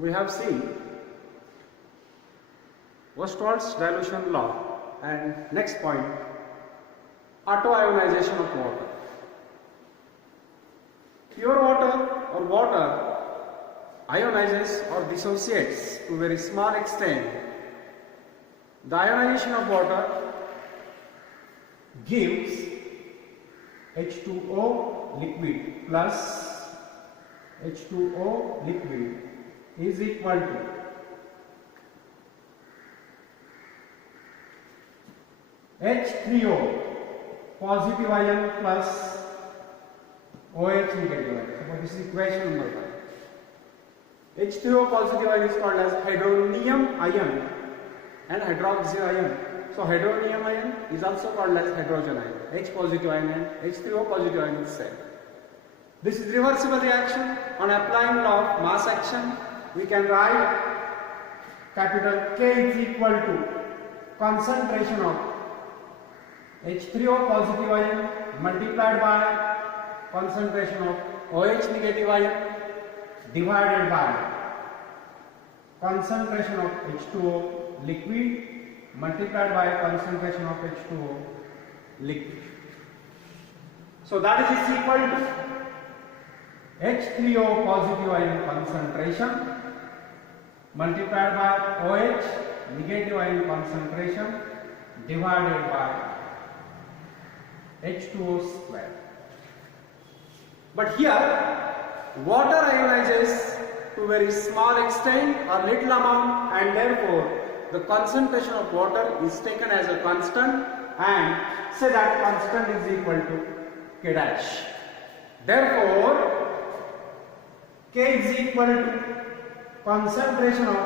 we have seen Ostwald's dilution law, and next point, autoionization of water. Pure water or water ionizes or dissociates to a very small extent. The ionization of water gives H2O liquid plus H2O liquid is equal to H3O positive ion plus OH negative ion. So this is equation number 1. H3O positive ion is called as hydronium ion and hydroxy ion. So hydronium ion is also called as hydrogen ion. H positive ion and H3O positive ion is same. This is reversible reaction. On applying law of mass action, we can write capital K is equal to concentration of H3O positive ion multiplied by concentration of OH negative ion divided by concentration of H2O liquid multiplied by concentration of H2O liquid. So that is equal to H3O positive ion concentration multiplied by OH negative ion concentration divided by H2O square. But here water ionizes to very small extent or little amount, and therefore the concentration of water is taken as a constant, and say that constant is equal to K dash. Therefore K is equal to concentration of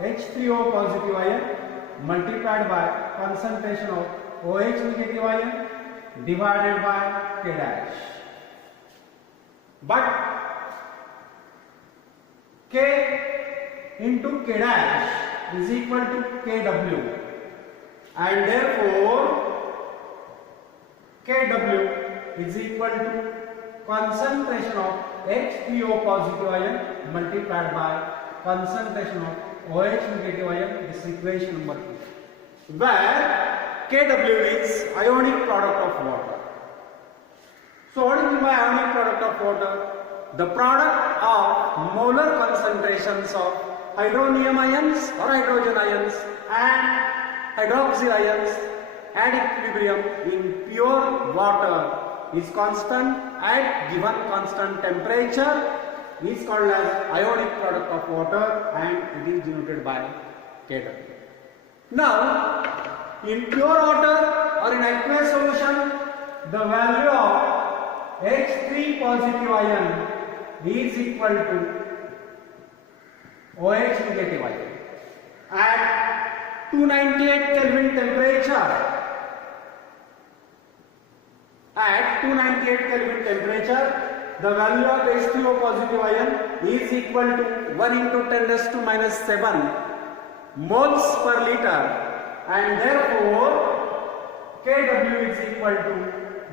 H3O positive ion multiplied by concentration of OH negative ion divided by K dash. But K into K dash is equal to Kw, and therefore Kw is equal to concentration of H3O positive ion multiplied by concentration of OH negative ion. This is equation number 2, where Kw is ionic product of water. So what do you mean by ionic product of water? The product of molar concentrations of hydronium ions or hydrogen ions and hydroxyl ions at equilibrium in pure water is constant at given constant temperature is called as ionic product of water, and it is denoted by Kw. Now in pure water or in aqueous solution, the value of H3 positive ion is equal to OH negative ion at 298 Kelvin temperature. At 298 Kelvin temperature, the value of H3O positive ion is equal to 1 into 10 raised to minus 7 moles per liter, and therefore Kw is equal to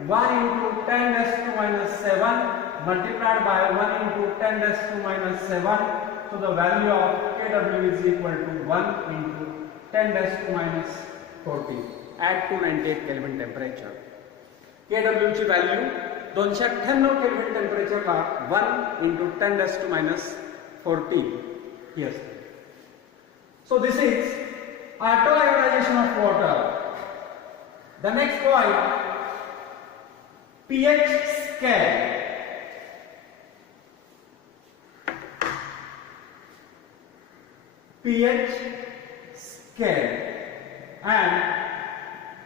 1 into 10 raised to minus 7 multiplied by 1 into 10 raised to minus 7. So the value of Kw is equal to 1 into 10 raised to minus 14 at 298 Kelvin temperature. Kw ची value 298 kelvin टेम्परेचरला 1 into 10 raised to minus 14 ही असते. So this is autoionization of water. The next point, pH scale. pH scale and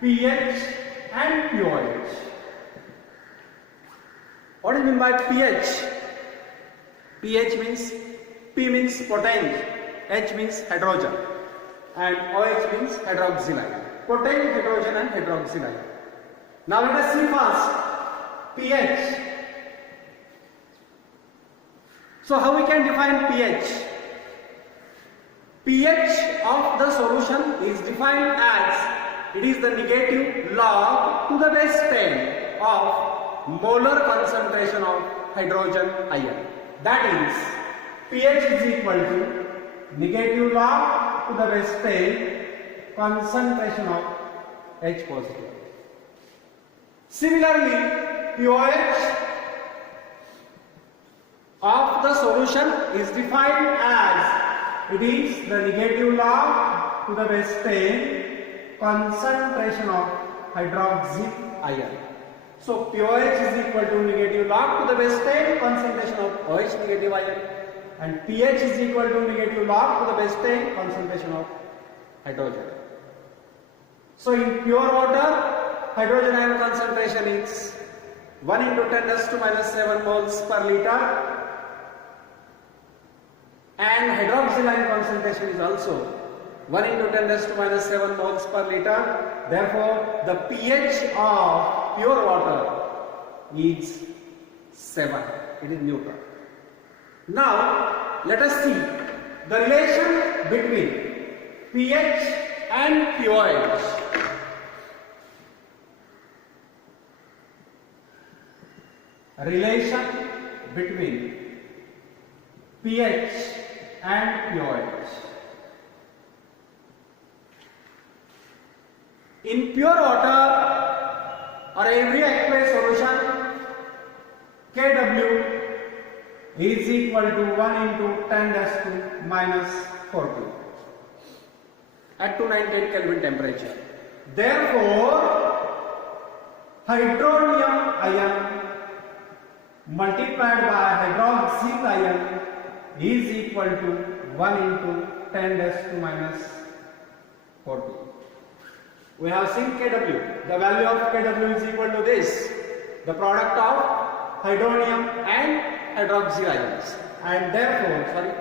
pH and pOH. What do you mean by pH? pH means P means potent, H means hydrogen, and OH means hydroxyl ion. Potent, hydrogen and hydroxyl ion. Now let us see first pH. So how we can define pH? pH of the solution is defined as it is the negative log to the base 10 of molar concentration of hydrogen ion. That is, pH is equal to negative log to the base 10 concentration of H positive. Similarly, pH of the solution is defined as it is the negative log to the base 10 concentration of hydroxyl ion. So pOH is equal to negative log to the base 10 concentration of OH negative ion, and pH is equal to negative log to the base 10 concentration of hydrogen. So in pure water, hydrogen ion concentration is 1 into 10 raised to minus 7 moles per liter, and hydroxyl ion concentration is also 1 into 10 raised to minus 7 moles per liter. Therefore, the pH of pure water is 7. It is neutral. Now, let us see the relation between pH and pOH. Relation between pH and pOH. In pure water or every aqueous solution, Kw is equal to 1 into 10 raised to minus 40 at 298 Kelvin temperature. Therefore, hydronium ion multiplied by hydroxyl ion is equal to 1 into 10 raised to minus 40. We have seen Kw. The value of Kw is equal to this, the product of hydronium and hydroxyl ions, and therefore,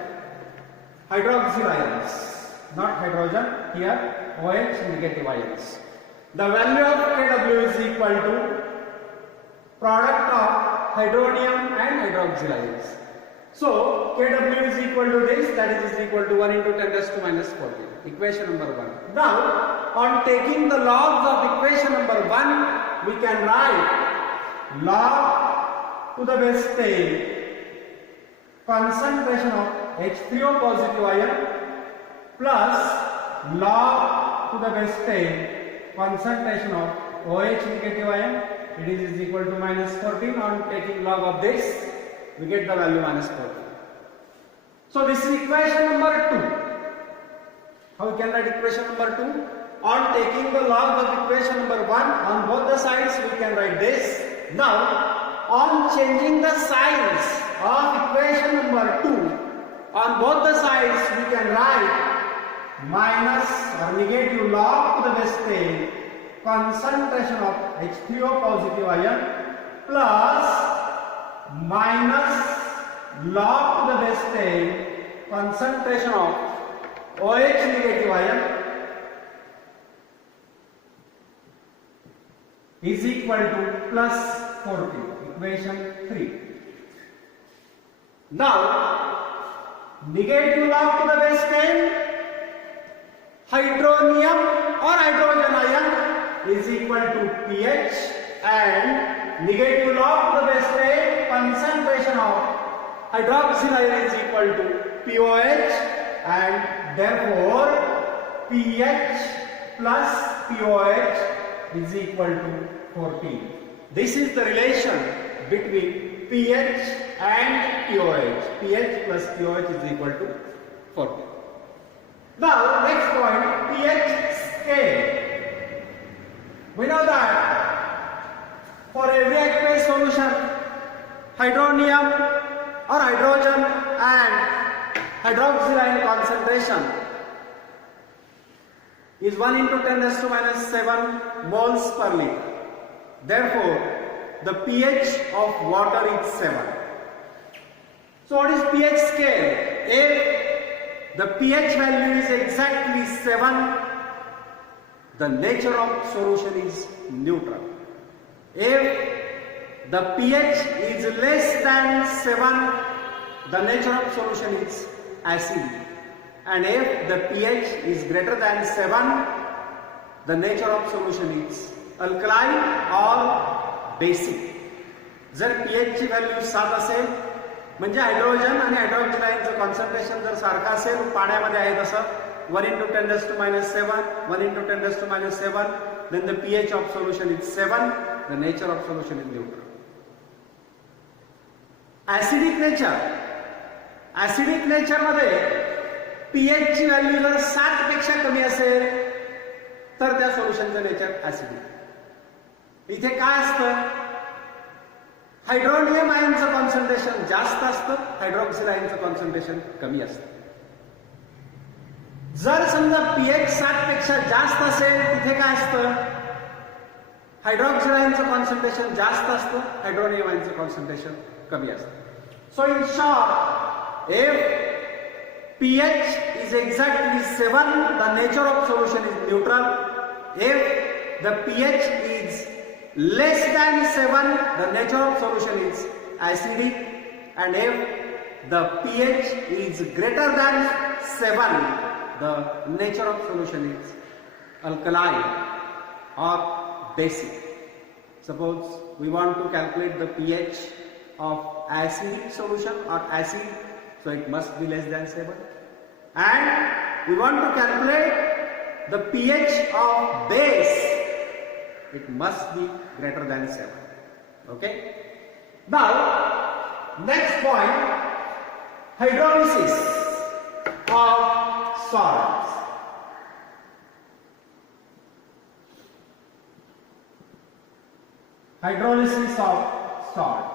hydroxyl ions, not hydrogen, here OH negative ions. The value of Kw is equal to product of hydronium and hydroxyl ions. So Kw is equal to this, that is equal to 1 into 10 raised to minus 40. Equation number 1. Now, on taking the logs of equation number 1, we can write log to the base 10 concentration of H3O positive ion plus log to the base 10 concentration of OH negative ion. It is equal to minus 14. On taking log of this, we get the value minus 14. So this is equation number 2. How we can write equation number 2? On taking the log of equation number 1, on both the sides we can write this. Now, on changing the signs of equation number 2, on both the sides we can write minus or negative log to the base 10 concentration of H3O positive ion plus minus log to the base 10 concentration of OH negative ion is equal to plus 40. Equation 3. Now, negative log to the base 10 hydronium or hydrogen ion is equal to pH, and negative log to the base 10 concentration of hydroxyl ion is equal to pOH, and therefore pH plus pOH is equal to 14. This is the relation between pH and pOH. pH plus pOH is equal to 14. Now, next point, pH scale. We know that for every aqueous solution, hydronium or hydrogen and hydroxyl ion concentration is 1 into 10 raised to minus 7 moles per liter. Therefore, the pH of water is 7. So what is pH scale? If the pH value is exactly 7, the nature of solution is neutral. If the pH is less than 7, the nature of solution is acid. And if the pH is greater than 7, the nature of solution is alkaline or basic. जर pH ची value 7 असेल म्हणजे hydrogen आणि hydroxyl आयनचं concentration जर सारखं असेल पाण्यामध्ये आहे तसं 1 × 10⁻⁷, 1 × 10⁻⁷, then the pH of solution is 7, the nature of solution is neutral. Acidic nature मध्ये pH ची व्हॅल्यू जर 7 पेक्षा कमी असेल तर त्या सोल्युशनचं नेचर ऍसिडिक. इथे काय असतं, हायड्रोनियम आयनचं कॉन्सन्ट्रेशन जास्त असतं, हायड्रॉक्सिल आयनचं कॉन्सन्ट्रेशन कमी असतं. जर समजा pH 7 पेक्षा जास्त असेल तिथे काय असतं, हायड्रॉक्सिल आयनचं कॉन्सन्ट्रेशन जास्त असतं, हायड्रोनियम आयनचं कॉन्सन्ट्रेशन कमी असतं. So in short, if pH is exactly 7, the nature of solution is neutral. If the pH is less than 7, the nature of solution is acidic. And if the pH is greater than 7, the nature of solution is alkaline or basic. Suppose we want to calculate the pH of acidic solution or acid, so it must be less than 7. And we want to calculate the pH of base, it must be greater than 7. Okay? Now, next point, hydrolysis of salts. Hydrolysis of salt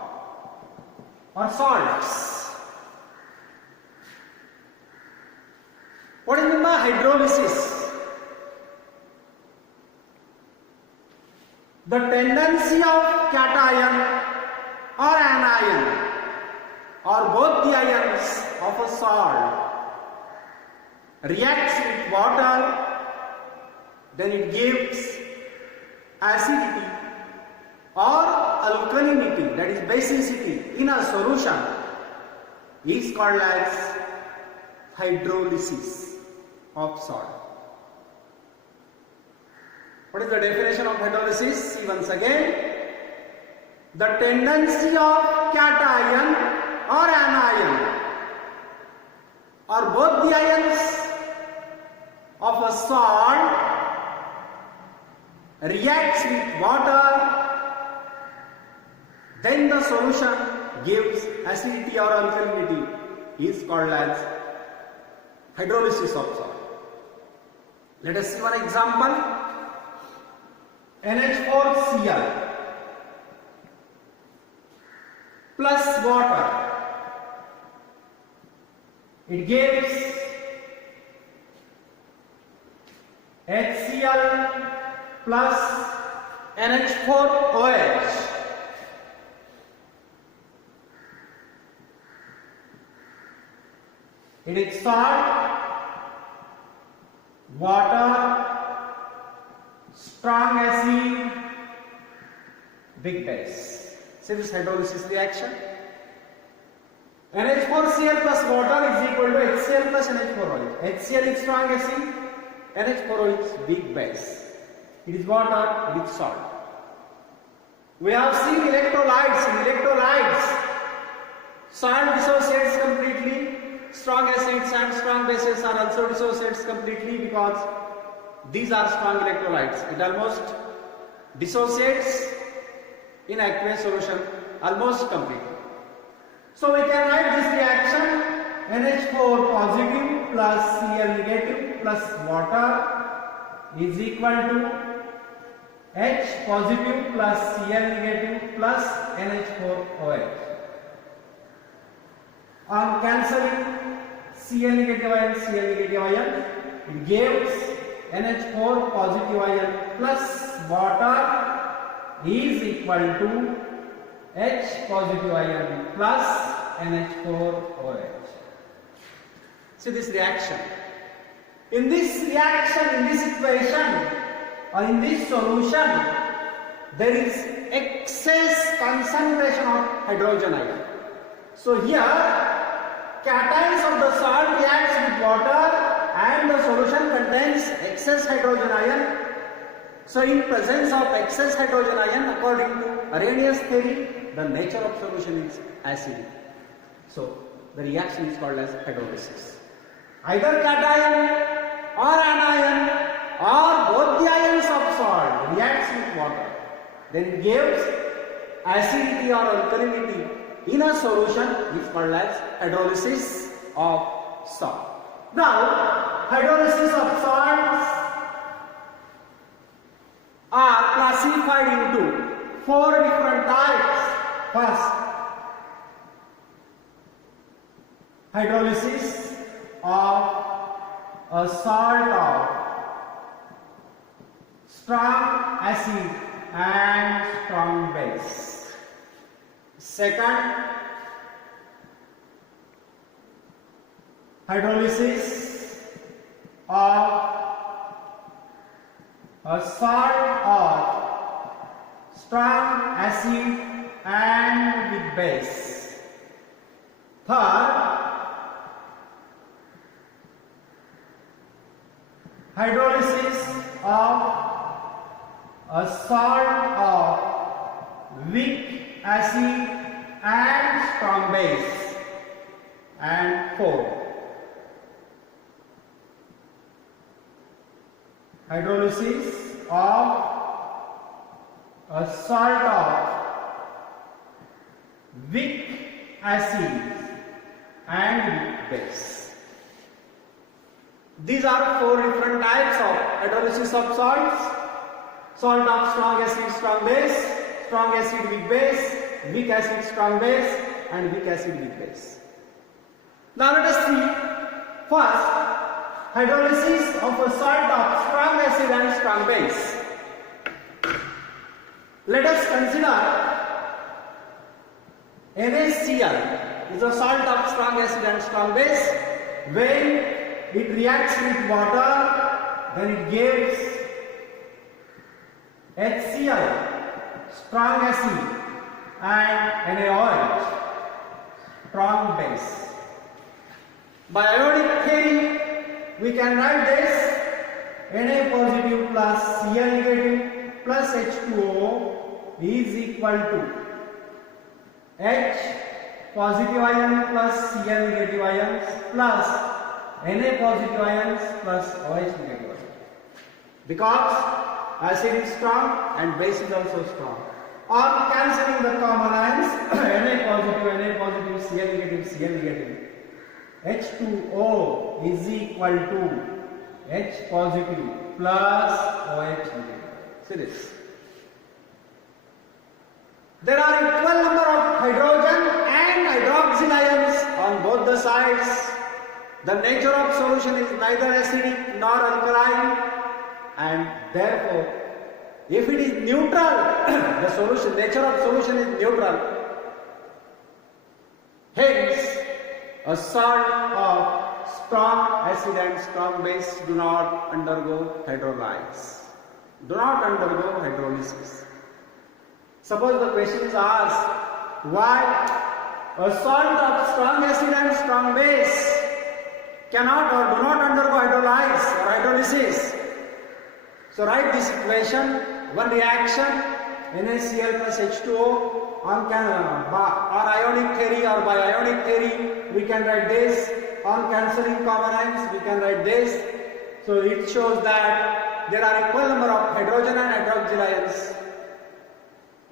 or salts. What is meant by hydrolysis? The tendency of cation or anion or both the ions of a salt reacts with water, then it gives acidity or alkalinity, that is basicity, in a solution, is called as hydrolysis of salt. What is the definition of hydrolysis? See once again. The tendency of cation or anion or both the ions of a salt reacts with water, then the solution gives acidity or alkalinity, is called as hydrolysis of salt. Let us see one example. NH4Cl plus water, it gives HCl plus NH4OH. It is salt, water, strong acid, big base. See this hydrolysis reaction. NH4Cl plus water is equal to HCl plus NH4OH. HCl is strong acid, NH4OH is big base. It is water, it is salt. We have seen electrolytes. In electrolytes, salt dissociates completely. Strong acids and strong bases are also dissociates completely because these are strong electrolytes. It almost dissociates in aqueous solution almost completely. So we can write this reaction NH4 positive plus Cl negative plus water is equal to H positive plus Cl negative plus NH4OH. On cancelling Cl negative ion, it gives NH4 positive ion plus water is equal to H positive ion plus NH4OH. See this reaction. In this reaction, in this equation or in this solution, there is excess concentration of hydrogen ion. So here, cations of the salt reacts with water and the solution contains excess hydrogen ion. So in presence of excess hydrogen ion, according to Arrhenius theory, the nature of solution is acidic. So the reaction is called as hydrolysis. Either cation or anion or both the ions of salt reacts with water, then it gives acidity or alkalinity in a solution is called as hydrolysis of salt. Now, hydrolysis of salts are classified into 4 different types. First, hydrolysis of a salt of strong acid and strong base. Second, hydrolysis of a salt of strong acid and with base. Third, hydrolysis of a salt of weak acid and strong base. And fourth, hydrolysis of a salt of weak acid and weak base. These are 4 different types of hydrolysis of salts. Salt of strong acid, strong base, strong acid, weak base, weak acid, strong base, and weak acid, weak base. Now let us see first hydrolysis of a salt of strong acid and strong base. Let us consider NaCl is a salt of strong acid and strong base. When it reacts with water, then it gives HCl, strong acid, and NaOH, strong base. By ionic theory, we can write this Na positive plus Cl negative plus H2O is equal to H positive ion plus Cl negative ions plus Na positive ions plus OH negative ions. Because acid is strong and base is also strong. On cancelling the common ions, Na positive, Cl negative, H2O is equal to H positive plus OH negative. See this. There are equal number of hydrogen and hydroxyl ions on both the sides. The nature of solution is neither acidic nor alkaline, and therefore, if it is neutral, the solution, nature of solution is neutral. Hence, a salt of strong acid and strong base do not undergo hydrolysis. Do not undergo hydrolysis. Suppose the question is asked, why a salt of strong acid and strong base cannot or do not undergo hydrolysis. So write this equation, one reaction, NaCl plus H2O on ionic theory or by ionic theory, we can write this. On cancelling common ions, we can write this. So it shows that there are equal number of hydrogen and hydroxyl ions.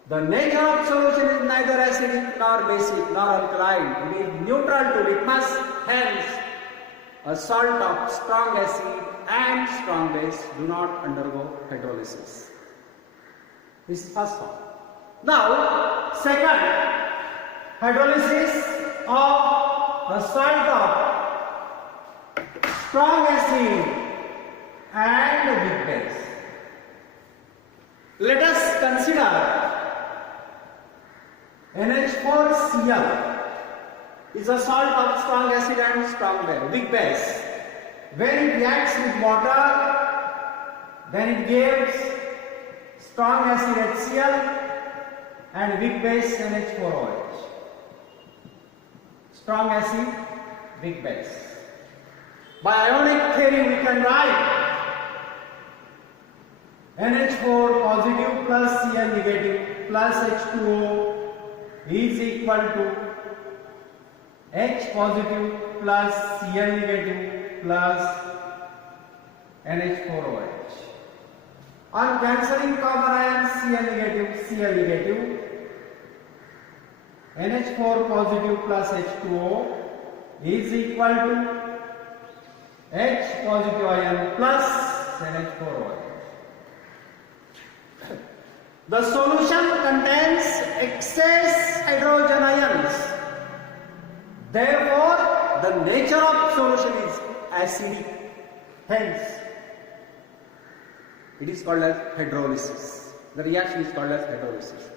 The nature of solution is neither acidic nor basic nor alkaline. It is neutral to litmus. Hence, a salt of strong acid and strong base do not undergo hydrolysis. This is first one. Now, second, hydrolysis of a salt of strong acid and weak base. Let us consider NH4Cl is a salt of strong acid and strong base, weak base. When it reacts with water, then it gives strong acid HCl and weak base NH4OH. Strong acid, weak base. By ionic theory, we can write NH4 positive plus Cl negative plus H2O is equal to H positive plus Cl negative plus NH4OH. On cancelling common ions, Cl negative, NH4 positive plus H2O is equal to H positive ion plus NH4OH. The solution contains excess hydrogen ions. Therefore, the nature of solution is acidic. Hence, it is called as hydrolysis. The reaction is called as hydrolysis.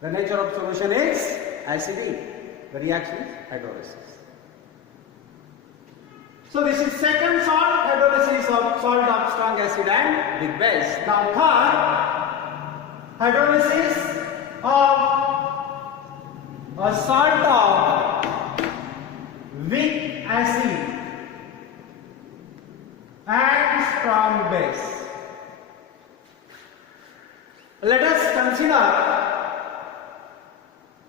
The nature of solution is acidic. The reaction is hydrolysis. So this is second salt, hydrolysis of salt of strong acid and weak base. Now third, hydrolysis of a salt of weak acid and strong base. Let us consider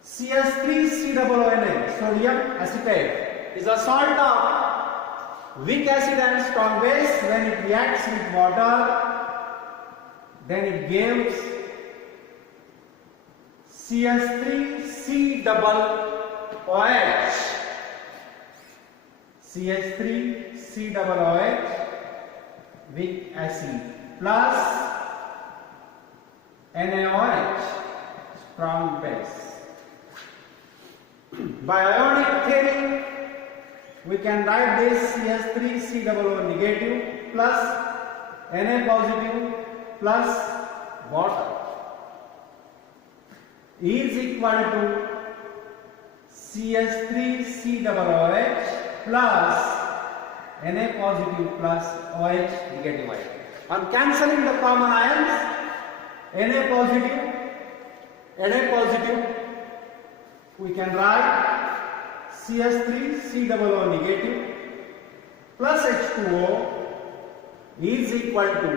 CS3COONA, sodium acetate, is a salt of weak acid and strong base. When it reacts with water, then it gives CS3COOH, CS3COOH, weak acid, plus NaOH, strong base. By ionic theory, we can write this CS3COO negative plus Na positive plus water is equal to CS3COOH plus Na positive plus OH negative ion. On cancelling the common ions, Na positive, we can write CS3COO negative plus H2O is equal to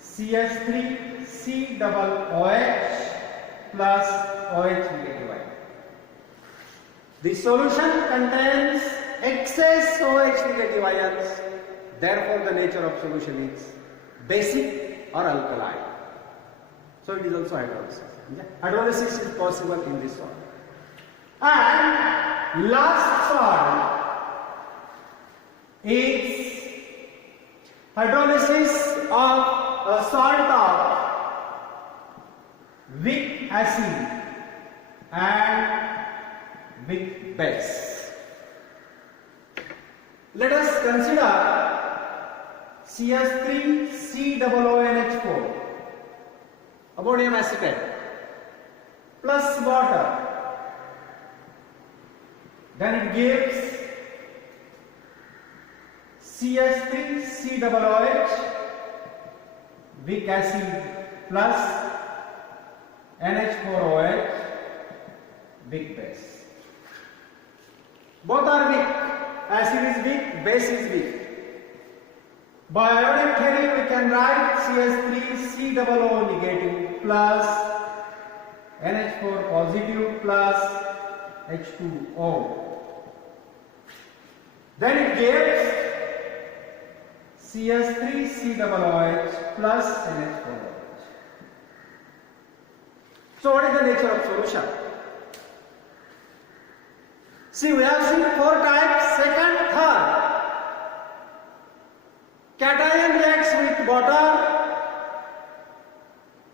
CS3COOH plus OH negative ion. The solution contains excess OH negative ions. Therefore, the nature of solution is basic or alkaline. So it is also hydrolysis. Hydrolysis is possible in this salt. And last salt is hydrolysis of a salt of weak acid and weak base. Let us consider CS3COONH4, ammonium acetate, plus water. Then it gives CS3COOH, weak acid, plus NH4OH, weak base. Both are weak. Acid is weak, base is weak. By ionic theory, we can write CS3COO negative plus NH4 positive plus H2O. Then it gives CS3COOH plus NH4OH. So what is the nature of solution? See, we have seen four types, second, third. Cation reacts with water.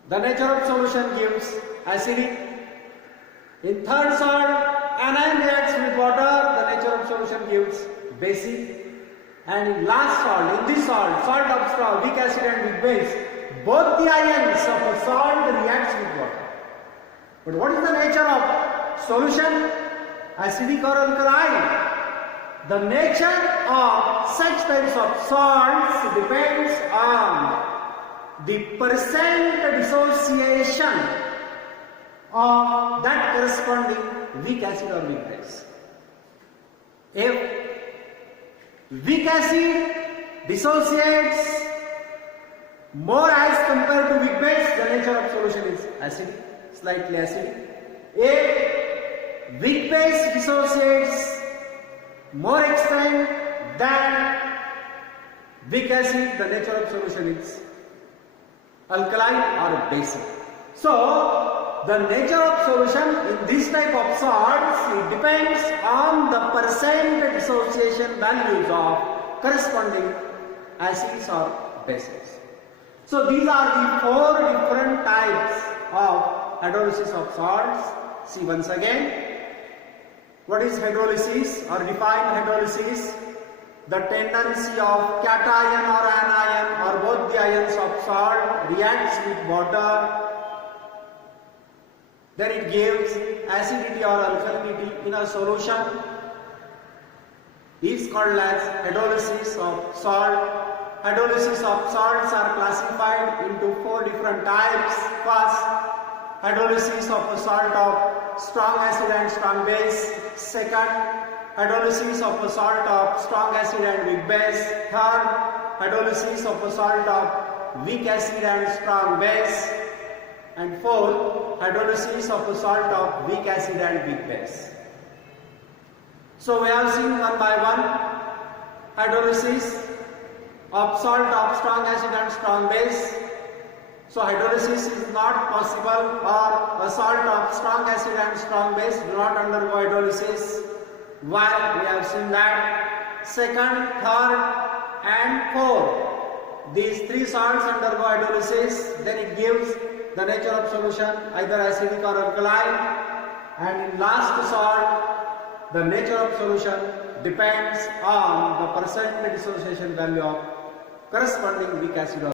The nature of solution gives acidic. In third salt, anion reacts with water. The nature of solution gives basic. And in last salt, in this salt, salt of strong, weak acid and weak base, both the ions of a salt reacts with water. But what is the nature of solution? Acidic or alkaline? The nature of such types of salts depends on the percent dissociation of that corresponding weak acid or weak base. If weak acid dissociates more as compared to weak base, the nature of solution is acidic, slightly acidic. If weak base dissociates more extent than weak acid, the nature of solution is alkaline or basic. So, the nature of solution in this type of salts, it depends on the percent dissociation values of corresponding acids or bases. So, these are the 4 different types of hydrolysis of salts. See once again, what is hydrolysis or define hydrolysis? The tendency of cation or anion or both the ions of salt reacts with water, then it gives acidity or alkalinity in a solution, is called as hydrolysis of salt. Hydrolysis of salts are classified into 4 different types. First, hydrolysis of a salt of strong acid and strong base. Second, hydrolysis of a salt of strong acid and weak base. Third, hydrolysis of a salt of weak acid and strong base. And fourth, hydrolysis of a salt of weak acid and weak base. So we have seen one by one hydrolysis of salt of strong acid and strong base. So hydrolysis is not possible, or a salt of strong acid and strong base do not undergo hydrolysis. Why? We have seen that. Second, third and fourth, these 3 salts undergo hydrolysis, then it gives the nature of solution either acidic or alkaline, and in last salt, the nature of solution depends on the percent dissociation value of corresponding weak acid or